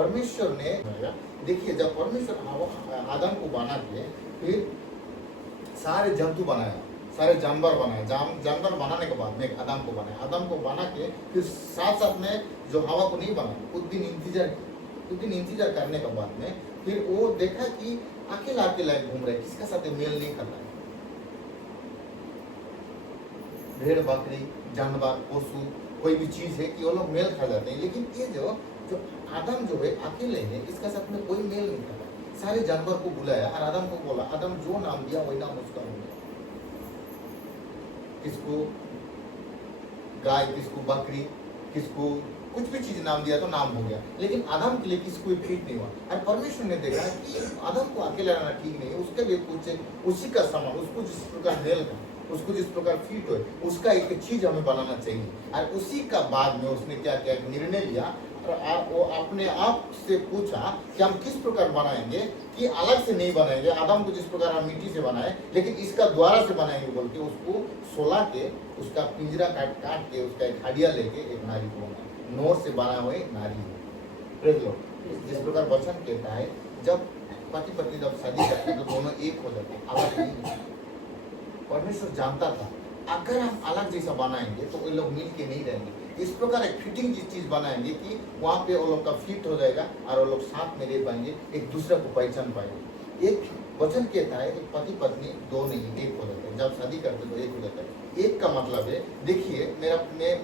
परमेश्वर ने, देखिए जब परमेश्वर आदम को बना के फिर सारे जंतु बनाया, सारे जानवर बनाए, जानवर बनाने के बाद में आदम को बनाया, आदम को बना के फिर साथ साथ में जो हवा को नहीं बना, कुछ दिन इंतजार करने के बाद में फिर वो देखा कि अकेला घूम रहे, किसका साथ मेल नहीं कर रहा है। भेड़ बकरी जानवर पशु कोई भी चीज है कि वो लोग मेल खा जाते हैं, लेकिन ये जो आदम जो है अकेले है, इसका साथ में कोई मेल नहीं कर रहा। सारे जानवर को बुलाया और आदम को बोला, आदम जो नाम दिया वही नाम उसका हो गया। किसको गाय, किसको बकरी, किसको कुछ भी चीज नाम दिया तो नाम हो गया, लेकिन आदम के लिए किसी फिट नहीं हुआ। और परमेश्वर ने देखा कि आदम को अकेला रहना ठीक नहीं है, उसके लिए कुछ उसी का समान, उसको जिस प्रकार मेल का, उसको जिस प्रकार फिट हो, उसका एक चीज हमें बनाना चाहिए। और उसी का बाद में उसने क्या किया, निर्णय लिया और वो अपने आप से पूछा कि हम किस प्रकार बनाएंगे, कि अलग से नहीं बनाएंगे। आदम को जिस प्रकार हम मिट्टी से बनाए, लेकिन इसका द्वारा से बनाएंगे बोल के उसको सोला के, उसका पिंजरा काट के, उसका एक हडिया लेके एक नारी को बनाया, नोर से बना हुए नारी। Praise Lord. जिस प्रकार वचन कहता है, जब पति पत्नी जब शादी करते हैं तो दोनों एक हो जाते हैं, अलग नहीं। परमेश्वर जानता था अगर हम अलग जैसा बनाएंगे तो वो लोग मिल के नहीं रहेंगे। इस प्रकार एक फिटिंग चीज बनाएंगे कि वहाँ पे वो लोग का फिट हो जाएगा और वो लोग साथ में रह पाएंगे, एक दूसरे को पहचान पाएंगे। एक वचन कहता है कि पति पत्नी दो नहीं एक हो जाते हैं, जब शादी करते तो एक हो जाता है। एक का मतलब है, देखिए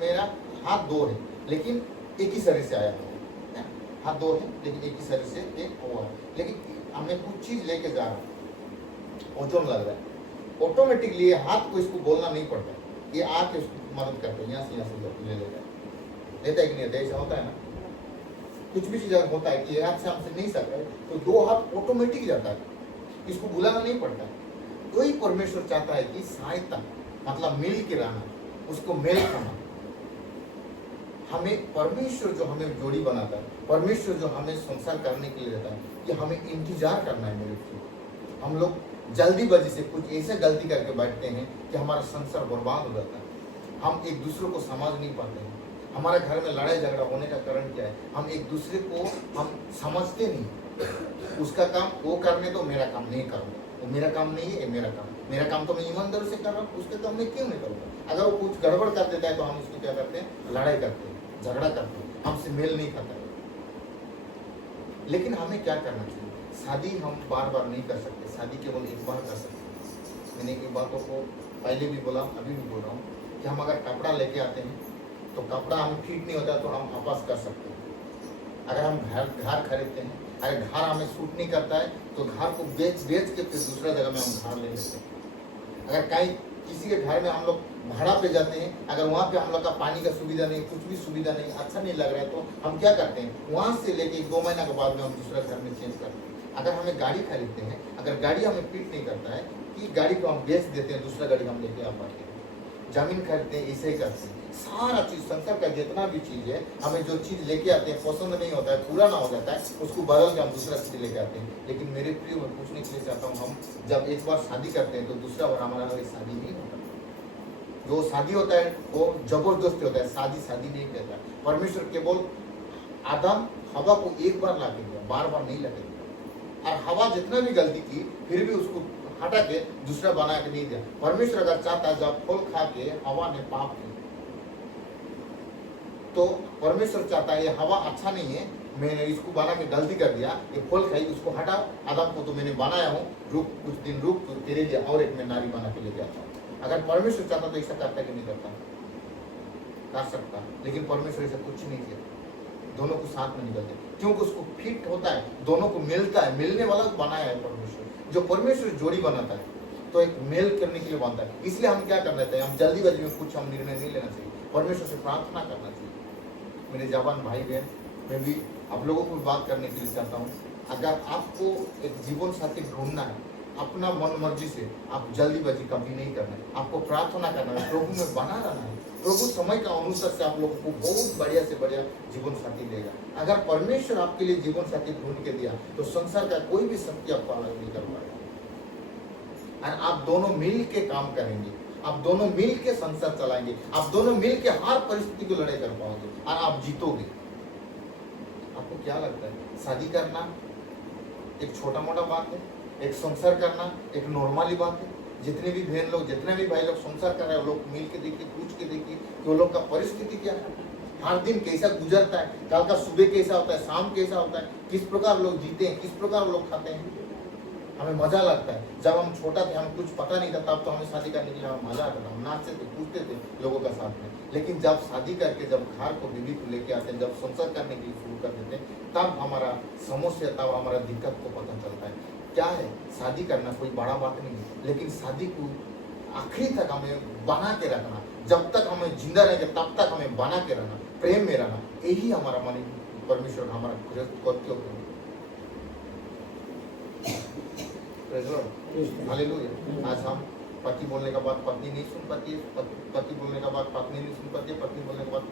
मेरा हाथ दो है लेकिन एक ही शरीर से आया है, हाथ दो है लेकिन एक ही शरीर से एक हुआ है, लेकिन हमें कुछ चीज लेके जा रहा है, ओजोन लग रहा है, ऑटोमेटिकली हाथ को इसको बोलना नहीं पड़ता, ये आके उसको मदद करते हैं, यहाँ से ले लेता है, लेता है कि नहीं, ऐसा होता है ना। कुछ भी चीज होता है कि हाथ से हमसे नहीं सकता है तो दो हाथ ऑटोमेटिक जाता है, इसको बुलाना नहीं पड़ता है। तो ही परमेश्वर चाहता है कि सहायता मतलब मिल के रहना, उसको मेल खाना। हमें परमेश्वर जो हमें जोड़ी बनाता है, परमेश्वर जो हमें संसार करने के लिए रहता है, कि हमें इंतजार करना है। मेरे हम लोग जल्दीबाजी से कुछ ऐसे गलती करके बैठते हैं कि हमारा संसार बर्बाद हो जाता है। हम एक दूसरे को समझ नहीं पाते हैं। हमारे घर में लड़ाई झगड़ा होने का कारण क्या है, हम एक दूसरे को हम समझते नहीं। उसका काम वो करने दो, मेरा काम नहीं करूँगा, वो मेरा काम नहीं है, ये मेरा काम तो मैं ईमानदारी से कर रहा हूँ, उसके काम मैं क्यों नहीं करूँगा। अगर वो कुछ गड़बड़ कर देता है तो हम उसकी क्या करते हैं, लड़ाई करते हैं, झगड़ा करते हैं, हमसे मेल नहीं खाता है। लेकिन हमें क्या करना चाहिए, शादी हम बार बार नहीं कर सकते, शादी केवल एक बार कर सकते। मैंने एक बातों को पहले भी बोला, अभी भी बोल रहा हूँ, कि हम अगर कपड़ा लेके आते हैं तो कपड़ा हमें फिट नहीं होता तो हम वापस कर सकते हैं। अगर हम घर खरीदते हैं, अगर घर हमें सूट नहीं करता है तो घर को बेच के फिर दूसरा जगह में हम घर ले लेते हैं। अगर कहीं किसी के घर में हम लोग भाड़ा पे जाते हैं, अगर वहाँ पे हम लोग का पानी का सुविधा नहीं, कुछ भी सुविधा नहीं, अच्छा नहीं लग रहा है, तो हम क्या करते हैं, वहाँ से लेके 2 महीना के बाद में हम दूसरा घर में चेंज करते हैं। अगर हमें गाड़ी खरीदते हैं, अगर गाड़ी हमें फिट नहीं करता है, कि गाड़ी को हम बेच देते हैं, दूसरा गाड़ी हम लेके आ पाते हैं। जमीन खरीदते हैं, ऐसे ही करते हैं। सारा चीज संसार का जितना भी चीज है, हमें जो चीज लेके आते हैं पसंद नहीं होता है, पूरा ना हो जाता है, उसको बदल के हम दूसरा चीज लेके आते हैं। लेकिन मेरे प्रिय मैं पूछने के लिए चाहता हूँ, हम जब एक बार शादी करते हैं तो दूसरा बार हमारा शादी नहीं होता। जो शादी होता है वो जबरदस्ती होता है, शादी नहीं कहता। परमेश्वर केवल आदम हवा को एक बार ला के दिया, बार बार नहीं लगे। और हवा जितना भी गलती की फिर भी उसको हटा के दूसरा बना के नहीं दिया। परमेश्वर अगर चाहता, जब फल खा के हवा ने पाप किया तो परमेश्वर चाहता है ये हवा अच्छा नहीं है, मैंने इसको बना के गलती कर दिया, ये फल खाई, उसको हटाओ। आदम को तो मैंने बनाया हूँ, रुक कुछ दिन रुक, तो तेरे लिए और एक मैं नारी बना के लेके आता हूँ। अगर परमेश्वर चाहता तो ऐसा करता कि नहीं करता, कर सकता, लेकिन परमेश्वर ऐसा कुछ नहीं किया। दोनों को साथ में निकलते, क्योंकि उसको फिट होता है, दोनों को मिलता है, मिलने वाला बनाया है परमेश्वर। जो परमेश्वर जोड़ी बनाता है तो एक मेल करने के लिए बनता है। इसलिए हम क्या करना चाहिए, हम जल्दीबाजी में कुछ हम निर्णय नहीं लेना चाहिए, परमेश्वर से प्रार्थना करना चाहिए। मेरे जवान भाई बहन, मैं भी आप लोगों को बात करने के लिए चाहता हूँ, अगर आपको एक जीवन साथी ढूंढना है अपना मन मर्जी से, आप जल्दीबाजी कभी नहीं करना है, आपको प्रार्थना करना है, प्रभु में बना रहना है। प्रभु समय का अनुसार से आप लोगों को बहुत बढ़िया से बढ़िया जीवन साथी देगा। अगर परमेश्वर आपके लिए जीवन साथी ढूंढ के दिया तो संसार का कोई भी शक्ति आपको अलग नहीं कर पाएगा। और आप दोनों मिल के काम करेंगे, आप दोनों मिल के संसार चलाएंगे, आप दोनों मिल के हर परिस्थिति को लड़ाई कर पाओगे और आप जीतोगे। आपको क्या लगता है शादी करना एक छोटा मोटा बात है? एक संसार करना एक नॉर्मली बात है? जितने भी बहन लोग, जितने भी भाई लोग संसार कर रहे हैं, वो लोग मिल के देखिए, पूछ के देखिए कि वो लोग का परिस्थिति क्या है, हर दिन कैसा गुजरता है, कल का सुबह कैसा होता है, शाम कैसा होता है, किस प्रकार लोग जीते हैं, किस प्रकार लोग खाते हैं। हमें मजा लगता है। जब हम छोटा थे, हमें कुछ पता नहीं था, तब तो हमें शादी करने के लिए हमें मजा आता था, हम नाचते थे, कूदते थे लोगों का साथ में। लेकिन जब शादी करके जब घर को, बीवी को लेके आते हैं, जब संसार करने के लिए शुरू कर देते हैं, तब हमारा समस्या, तब हमारा दिक्कत को पता चलता है। क्या है शादी करना? कोई बड़ा बात नहीं है, लेकिन शादी को आखिरी तक हमें बना के रखना, जब तक हमें जिंदा रहेंगे तब तक हमें बना के रहना, प्रेम में रहना, यही हमारा मन परमेश्वर का हमारा कर्तव्य है। हालेलुया। आज हम पति बोलने के बाद पत्नी नहीं सुन पाती है, पति बोलने के बाद पत्नी नहीं सुन पाती है, पत्नी बोलने के बाद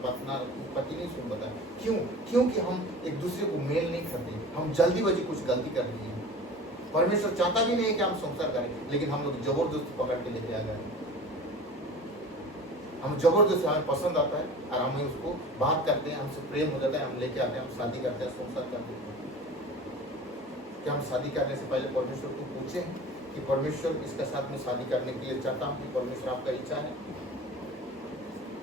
पति नहीं सुन पाता है। क्यों? क्योंकि हम एक दूसरे को मेल नहीं करते, हम जल्दीबाजी कुछ गलती कर रही है। परमेश्वर चाहता भी नहीं है कि हम संसार करें, लेकिन हम लोग जबरदस्ती पकड़ के लेके आ गए। हम जबरदस्ती, हमें पसंद आता है और हमें उसको बात करते हैं, हमसे प्रेम हो जाता है, हम लेके आते हैं, हम शादी करते हैं, संसार करते हैं। क्या हम शादी करने से पहले परमेश्वर को पूछे कि परमेश्वर इसके साथ में शादी करने के लिए चाहता हूँ, कि परमेश्वर आपका इच्छा है?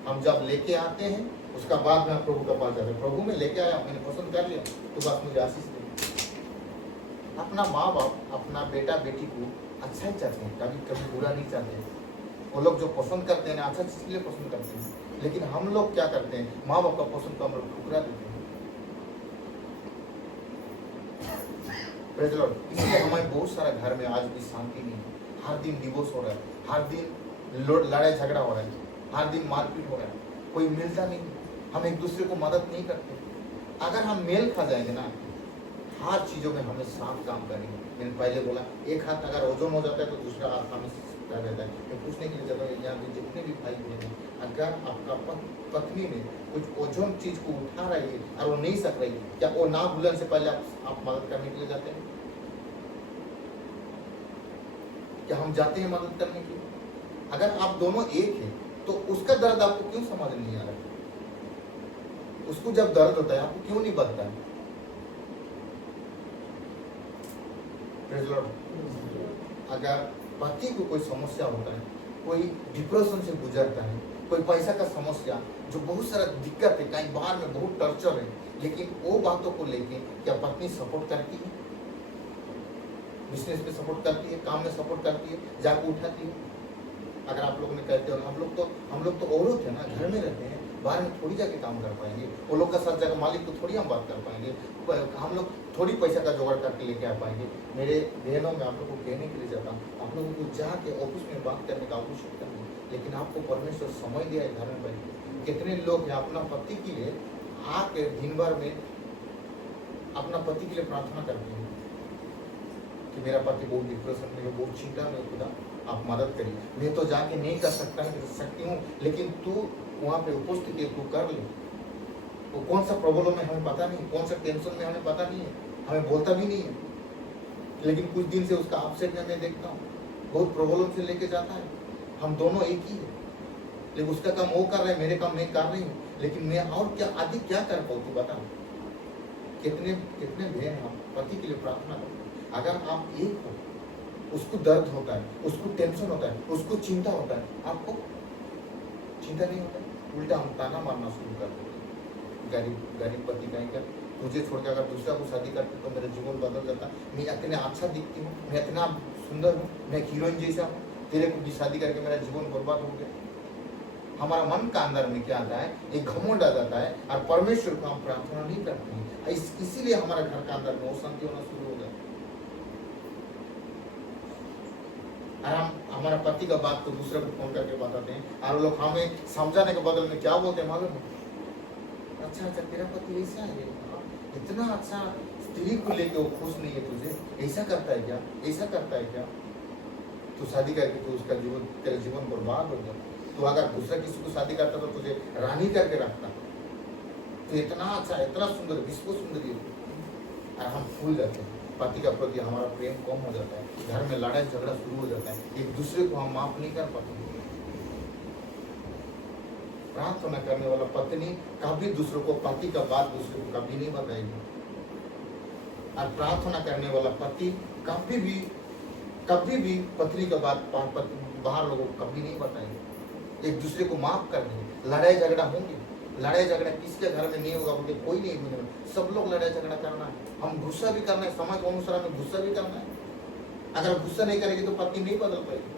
हम जब लेके आते हैं उसका बाद में प्रभु का पास जाते हैं, प्रभु में लेके आया, मैंने पसंद कर लिया, तो बस मुझे आशीष दे। अपना माँ बाप अपना बेटा बेटी को अच्छा ही चाहते हैं, कभी कभी बुरा नहीं चाहते हैं। वो लोग जो पसंद करते हैं ना, अच्छा चीज के लिए पसंद करते हैं। लेकिन हम लोग क्या करते हैं, माँ बाप का पसंद को हम लोग ठुकरा देते हैं। Praise Lord. इसलिए हमारे बहुत सारा घर में आज भी शांति नहीं है। हर दिन डिवोर्स हो रहा है, हर दिन लड़ाई झगड़ा हो रहा है, हर दिन मारपीट हो रहा है, कोई मिलता नहीं, हम एक दूसरे को मदद नहीं करते। अगर हम मेल खा जाएंगे ना, हर चीजों में हमें साफ काम करेंगे। मैंने पहले बोला, एक हाथ अगर ओजन हो जाता है तो दूसरा हाथ हमें रहता है। मैं पूछने के लिए चाहता हूँ, यहाँ पे जितने भी भाई बहन हैं, अगर आपका पत्नी में कुछ ओजन चीज को उठा रही है और वो नहीं सक रही, क्या वो ना भूलने से पहले आप मदद करने के लिए जाते हैं? क्या हम जाते हैं मदद करने के लिए? अगर आप दोनों एक है तो उसका दर्द आपको क्यों समझ नहीं आ रहा है? उसको जब दर्द होता है आपको क्यों नहीं बचता है? अगर पति को कोई समस्या होता है, कोई डिप्रेशन से गुजरता है, कोई पैसा का समस्या, जो बहुत सारा दिक्कत है, कहीं बाहर में बहुत टर्चर है, लेकिन वो बातों को लेके क्या पत्नी सपोर्ट करती है? बिजनेस में सपोर्ट करती है, काम में सपोर्ट करती है, जाके उठाती है? अगर आप लोगों ने कहते हो हम लोग तो औरत है ना, घर में रहते हैं, बाहर में थोड़ी जाके काम कर पाएंगे, वो लोग का साथ जाकर मालिक को थोड़ी हम बात कर पाएंगे, हम लोग थोड़ी पैसा का जुगाड़ करके लेके आ पाएंगे। मेरे बहनों में आप लोग को कहने के लिए जाता हूँ, आप लोगों को जाके ऑफिस में बात करने का आवश्यकता नहीं, लेकिन आपको परमेश्वर समय दिया है घर में बैठ के। कितने लोग हैं अपना पति के लिए आके दिन भर में अपना पति के लिए प्रार्थना करते हैं कि मेरा पति बहुत डिप्रेशन में, बहुत चिंता में, खुदा आप मदद करिए। मैं तो जाके नहीं कर सकती हूँ, लेकिन तू वहाँ पे उपस्थित है, तू कर ले। वो कौन सा प्रॉब्लम है हमें पता नहीं, कौन सा टेंशन में हमें पता नहीं है, हमें बोलता भी नहीं है, लेकिन कुछ दिन से उसका अपसेट में मैं देखता हूँ, बहुत प्रॉब्लम से लेके जाता है। हम दोनों एक ही है, लेकिन उसका काम वो कर रहा है, मेरे काम मैं कर रही हूँ, लेकिन मैं और क्या अधिक क्या कर पाऊँ? तू बता। कितने कितने बहन हम पति के लिए प्रार्थना करते हैं। अगर आप एक हो, उसको दर्द होता है, उसको टेंशन होता है, उसको चिंता होता है, आपको चिंता नहीं होता है, उल्टा हम ताना मारना शुरू कर देते हैं। गरीब पति कहीं का, मुझे छोड़कर अगर दूसरा को शादी करते तो मेरा जीवन बदल जाता, मैं इतने अच्छा दिखती हूँ, मैं इतना सुंदर हूँ, मैं हीरोइन जैसा हूँ, तेरे को भी शादी करके मेरा जीवन बर्बाद हो गया। हमारा मन का अंदर में क्या आता है, एक घमंड आ जाता है, और परमेश्वर को हम प्रार्थना नहीं करते हैं, इसीलिए हमारा घर का अंदर में अशांति होना शुरू हो जाता है। और हम हमारा पति का बात को दूसरे को फोन करके बताते हैं, और लोग हमें समझाने के बदल में क्या बोलते हैं मालूम है? अच्छा तेरा पति ऐसा है, इतना अच्छा स्त्री को लेके वो खुश नहीं है तुझे, ऐसा करता है क्या, ऐसा करता है क्या? तू शादी करके तो उसका जीवन, तेरा जीवन बर्बाद हो गया। तो अगर दूसरा किसी को शादी करता तो तुझे रानी करके रखता, तो इतना अच्छा, इतना सुंदर, विश्व सुंदरी है। और हम भूल जाते हैं, पति का प्रति हमारा प्रेम कम हो जाता है, घर में लड़ाई झगड़ा शुरू हो जाता है, एक दूसरे को हम माफ नहीं कर पाते। प्रार्थना करने वाला पत्नी कभी दूसरों को, पति का बात दूसरे को कभी नहीं बताएगी। और प्रार्थना करने वाला पति कभी भी पत्नी का बात बाहर लोगों को कभी नहीं बताएंगे। एक दूसरे को माफ कर देंगे। लड़ाई झगड़ा होंगे, लड़ाई झगड़ा किसके घर में नहीं होगा बोलते कोई नहीं होने वाला। सब लोग लड़ाई झगड़ा करना है, हम गुस्सा भी करना है, समय के अनुसार हमें गुस्सा भी करना है। अगर गुस्सा नहीं करेगी तो पत्नी नहीं बदल पाएगी।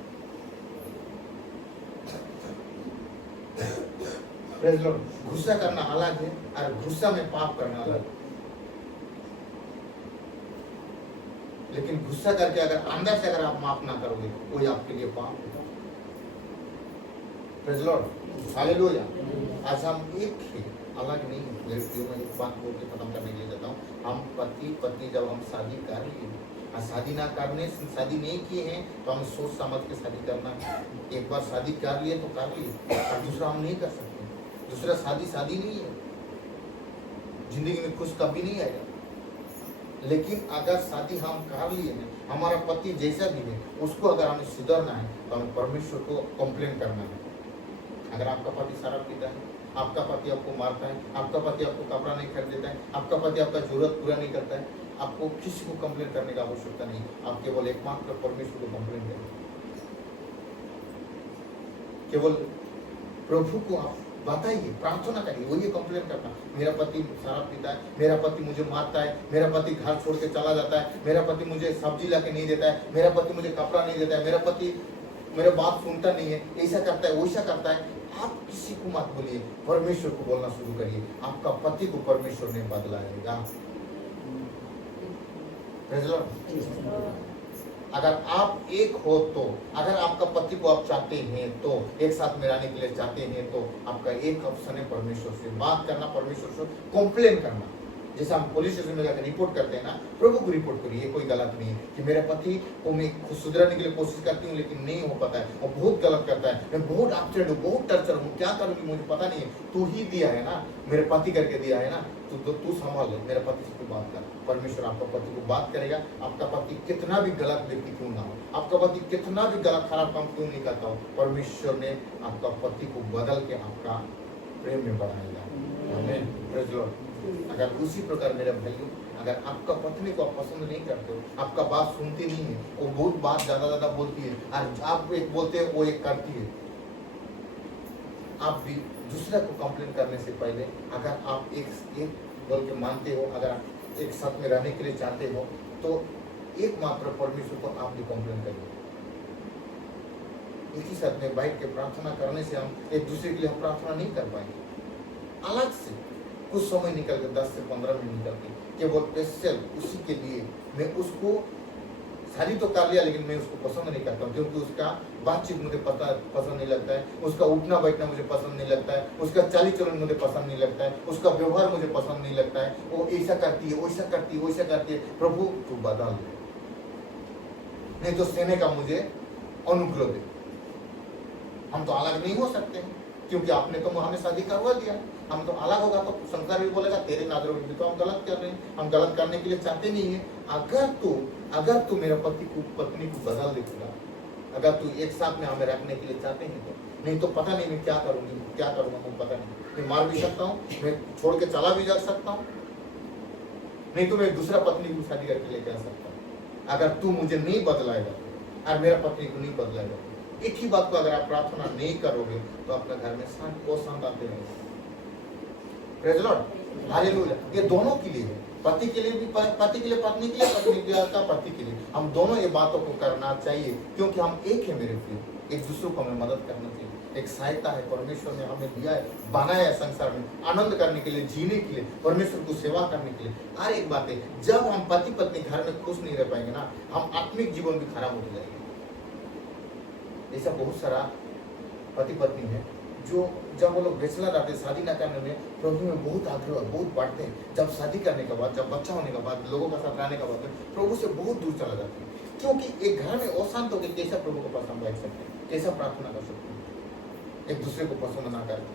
गुस्सा करना अलग है और गुस्सा में पाप करना अलग है। लेकिन गुस्सा करके अगर अंदर से अगर आप माफ ना करोगे कोई आपके लिए पाप है। Praise Lord, hallelujah. आज हम एक ही, अलग नहीं। मेरे प्रियो, मैं एक बात बोल के खत्म करने के लिए जाता हूँ। हम पति पत्नी जब हम शादी कर लिए और शादी नहीं किए हैं तो हमें सोच समझ के शादी करना है। एक बार शादी कर लिए तो कर लिए, और दूसरा हम नहीं कर सकते। दूसरा शादी नहीं है, जिंदगी में खुश कभी नहीं आएगा। लेकिन अगर शादी हम कर लिए हैं, हमारा पति जैसा भी है उसको अगर हमें सुधरना है तो हमें परमेश्वर को कंप्लेन करना है। अगर आपका पति शराब पीता है, आपका पति आपको मारता है, आपका पति आपको कपड़ा नहीं खरीद देता है, आपका पति आपका जरूरत पूरा नहीं करता है, आपको किसी को कंप्लेन करने की आवश्यकता नहीं। आप केवल एकमात्र परमेश्वर को कंप्लेन करें। केवल प्रभु को आप बताइए, प्रार्थना करिए, वही कंप्लेन करना। मेरा पति शराब पीता है, मेरा पति मुझे मारता है, मेरा पति घर छोड़ के चला जाता है, मेरा पति मुझे सब्जी ला के नहीं देता है, मेरा पति मुझे कपड़ा नहीं देता है, मेरा पति मेरा बात सुनता नहीं है, ऐसा करता है वैसा करता है। आप किसी को मत बोलिए, परमेश्वर को बोलना शुरू करिए। आपका पति को परमेश्वर ने बदलाएगा। अगर आप एक हो तो, अगर आपका पति को आप चाहते हैं तो, एक साथ में रहने के लिए चाहते हैं तो, आपका एक ऑप्शन है परमेश्वर से बात करना, परमेश्वर से कंप्लेन करना। जैसे हम पुलिस स्टेशन में जाकर रिपोर्ट करते हैं ना, प्रभु को रिपोर्ट करिए। कोई गलत नहीं है कि मेरे पति को मैं खुद सुधरने के लिए कोशिश करती हूँ लेकिन नहीं हो पाता है, वो बहुत गलत करता है, मैं बहुत अपसेट हूँ, बहुत टर्चर हूँ, क्या करूँगी मुझे पता नहीं है। तू ही दिया है ना, मेरे पति करके दिया है ना, तू संभाल ले। मेरे पति से तू बात कर। परमेश्वर आपका पति को बात करेगा। आपका पति कितना भी गलत व्यक्ति क्यों ना हो, आपका पति कितना भी गलत खराब काम क्यों नहीं करता हो, परमेश्वर ने आपका पति को बदल के आपका प्रेम में बढ़ाएगा। आमीन, प्रेज़ लॉर्ड। अगर उसी प्रकार मेरे भाइयों, अगर आपका पत्नी को आप पसंद नहीं करते हो, आपका बात सुनती नहीं है, वो बहुत बात ज्यादा बोलती है और आप एक बोलते हैं वो एक करती है, आप भी दूसरा को कंप्लेन करने से पहले अगर आप एक बोल के मानते हो, अगर आप एक साथ में रहने के लिए चाहते हो तो एकमात्र परमेश्वर को आप भी कंप्लेन करिए। एक ही साथ में बैठ के प्रार्थना करने से हम एक दूसरे के लिए हम प्रार्थना नहीं कर पाएंगे। अलग से कुछ समय निकल के 10 से 15 मिनट निकल के केवल स्पेशल उसी के लिए, मैं उसको शादी तो कर लिया लेकिन मैं उसको पसंद नहीं करता हूँ, क्योंकि उसका बातचीत मुझे पसंद नहीं लगता है, उसका उठना बैठना मुझे पसंद नहीं लगता है, उसका चाली चलन मुझे पसंद नहीं लगता है, उसका व्यवहार मुझे पसंद नहीं लगता है, वो ऐसा करती है वैसा करती है वैसा करती है। प्रभु तू बदल दे, नहीं तो सेने का मुझे अनुग्रह दे। हम तो अलग नहीं हो सकते क्योंकि आपने तो हमें शादी करवा दिया। हम तो अलग होगा तो संसार भी बोलेगा तेरे नजरों में भी तो हम गलत कर रहे हैं, हम गलत करने के लिए चाहते नहीं है। अगर तू मेरे पत्नी को बदल देगा, अगर तू एक साथ में हमें रखने के लिए चाहते हैं तो, नहीं तो पता नहीं मैं क्या करूंगी, क्या करूंगा मुझे पता नहीं। मैं मार भी सकता हूँ, मैं छोड़ के चला भी जा सकता हूँ, नहीं तो मैं दूसरा पत्नी को शादी करके लेके आ सकता हूँ। अगर तू मुझे नहीं बदलाएगा और मेरा पत्नी को नहीं बदलाएगा, एक ही बात को अगर आप प्रार्थना नहीं करोगे तो अपने घर में शांत आते रहेगा। Praise Lord, hallelujah. ये दोनों के लिए है, पति के लिए भी, पति के लिए पत्नी के लिए, पत्नी का पति के लिए। हम दोनों ये बातों को करना चाहिए क्योंकि हम एक है मेरे प्रिय। एक दूसरे को हमें मदद करना चाहिए। एक सहायता है परमेश्वर ने हमें दिया है, बनाया है संसार में आनंद करने के लिए, जीने के लिए, परमेश्वर को सेवा करने के लिए। हर एक बात है, जब हम पति पत्नी घर में खुश नहीं रह पाएंगे ना, हम आत्मिक जीवन भी खराब हो जाएगा। ऐसा बहुत सारा पति पत्नी है जो जब वो लोग बैचलर रहते हैं, शादी न करने में प्रभु में बहुत आग्रह बहुत बढ़ते हैं। जब शादी करने के बाद, जब बच्चा होने के बाद, लोगों का साथ रहने के बाद प्रभु से बहुत दूर चला जाते हैं, क्योंकि एक घर में अशांत होकर कैसा प्रभु को पास हम बैठ सकते हैं, कैसा प्रार्थना कर सकते हैं एक दूसरे को पसंद ना करके।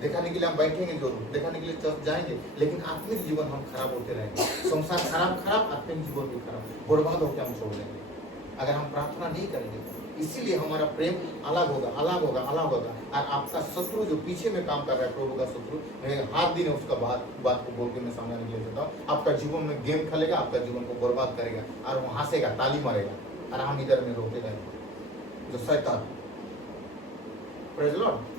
दिखाने के लिए हम बैठेंगे जरूर, दिखाने के लिए चर्च जाएंगे, लेकिन आत्मिक जीवन हम खराब होते रहेंगे। संसार खराब, आत्मिक जीवन भी खराब, बर्बाद होकर हम छोड़ देंगे अगर हम प्रार्थना नहीं करेंगे। इसीलिए हमारा प्रेम अलग होगा, अलग होगा, अलग होगा। और आपका शत्रु जो पीछे में काम कर रहा है, प्रभु का शत्रु, मैं हर दिन उसका बात को बोल के मैं समझाने के लिए देता हूँ। आपका जीवन में गेम खेलेगा, आपका जीवन को बर्बाद करेगा, और वो हंसेगा, ताली मारेगा, और हम इधर में रोते रहेंगे, जो शैतान। Praise the Lord.